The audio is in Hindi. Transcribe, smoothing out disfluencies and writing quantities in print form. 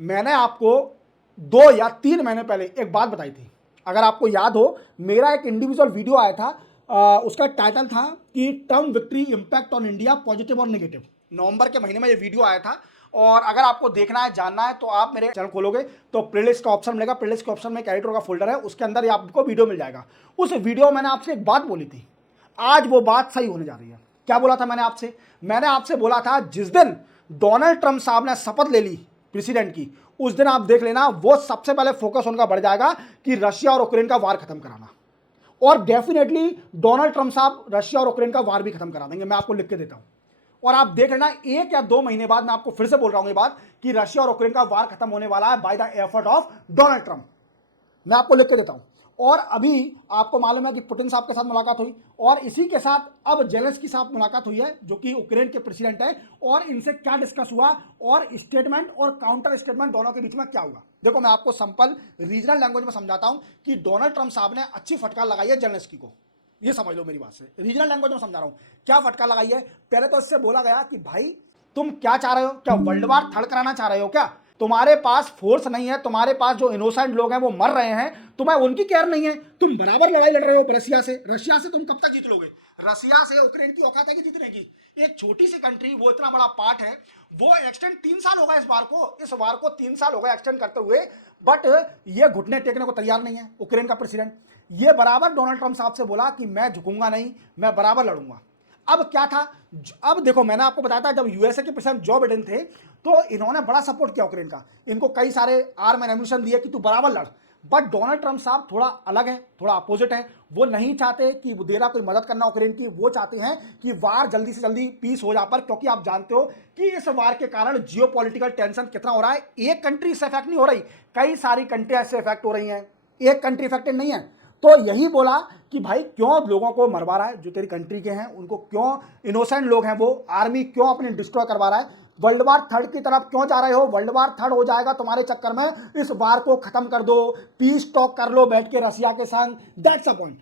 मैंने आपको 2 या 3 महीने पहले एक बात बताई थी, अगर आपको याद हो। मेरा एक इंडिविजुअल वीडियो आया था, उसका टाइटल था कि term victory impact on India positive और नेगेटिव। नवंबर के महीने में ये वीडियो आया था, और अगर आपको देखना है, जानना है, तो आप मेरे चैनल खोलोगे तो प्लेलिस्ट का ऑप्शन मिलेगा। प्लेलिस्ट के ऑप्शन में एक एडिटर का फोल्डर है, उसके अंदर ही आपको वीडियो मिल जाएगा। उस वीडियो में मैंने आपसे एक बात बोली थी, आज वो बात सही होने जा रही है। क्या बोला था मैंने आपसे बोला था, जिस दिन डोनाल्ड ट्रंप साहब ने शपथ ले ली प्रेसिडेंट की, उस दिन आप देख लेना, वो सबसे पहले फोकस उनका बढ़ जाएगा कि रशिया और यूक्रेन का वार खत्म कराना। और डेफिनेटली डोनाल्ड ट्रंप साहब रशिया और यूक्रेन का वार भी खत्म करा देंगे, मैं आपको लिख के देता हूं। और आप देख लेना, 1 या 2 महीने बाद मैं आपको फिर से बोल रहा हूं ये बात कि रशिया और यूक्रेन का वार खत्म होने वाला है by the effort of Donald Trump. मैं आपको लिख के देता हूं। और अभी आपको मालूम है कि पुतिन साहब के साथ मुलाकात हुई, और इसी के साथ अब जेलेंस्की के साथ मुलाकात हुई है, जो कि यूक्रेन के प्रेसिडेंट है। और इनसे क्या डिस्कस हुआ, और स्टेटमेंट और काउंटर स्टेटमेंट दोनों के बीच में क्या हुआ, देखो मैं आपको सिंपल रीजनल लैंग्वेज में समझाता हूं कि डोनाल्ड ट्रंप साहब ने अच्छी फटकार लगाई है जेलेंस्की को। ये समझ लो मेरी बात से, रीजनल लैंग्वेज में समझा रहा हूं क्या फटकार लगाई है। पहले तो इससे बोला गया कि भाई तुम क्या चाह रहे हो, क्या वर्ल्ड वार थर्ड कराना चाह रहे हो क्या? तुम्हारे पास फोर्स नहीं है, तुम्हारे पास जो इनोसेंट लोग हैं वो मर रहे हैं, तुम्हें उनकी केयर नहीं है, तुम बराबर लड़ाई लड़ रहे हो रशिया से तुम कब तक जीत लोगे? रशिया से यूक्रेन की औकात है कि जीतने की? एक छोटी सी कंट्री, वो इतना बड़ा पार्ट है, वो एक्सटेंड 3 साल हो गए इस वार को 3 साल हो गए एक्सटेंड करते हुए, बट ये घुटने टेकने को तैयार नहीं है यूक्रेन का प्रेसिडेंट। ये बराबर डोनाल्ड ट्रंप साहब से बोला कि मैं झुकूंगा नहीं, मैं बराबर लड़ूंगा। अब क्या था, अब देखो मैंने आपको बताया था, जब यूएसए के प्रेसिडेंट जो बिडेन थे, तो इन्होंने बड़ा सपोर्ट किया यूक्रेन का, इनको कई सारे आर्म एंड एम्यूनिशन दिए कि तू बराबर लड़। बट डोनाल्ड ट्रंप साहब थोड़ा अलग है, थोड़ा अपोजिट है। वो नहीं चाहते कि वो देरा कोई मदद करना यूक्रेन की, वो चाहते हैं कि वार जल्दी से जल्दी पीस हो जा पर, क्योंकि आप जानते हो कि इस वार के कारण जियोपॉलिटिकल टेंशन कितना हो रहा है। एक कंट्री से इफेक्ट नहीं हो रही, कई सारी कंट्रियां इससे इफेक्ट हो रही हैं, एक कंट्री इफेक्टेड नहीं है। तो यही बोला कि भाई क्यों लोगों को मरवा रहा है, जो तेरी कंट्री के हैं उनको क्यों, इनोसेंट लोग हैं वो, आर्मी क्यों अपनी डिस्ट्रॉय करवा रहा है? वर्ल्ड वार थर्ड की तरफ क्यों जा रहे हो? वर्ल्ड वार थर्ड हो जाएगा तुम्हारे चक्कर में, इस वार को खत्म कर दो, पीस टॉक कर लो बैठ के रशिया के संग, दैट्स अ पॉइंट।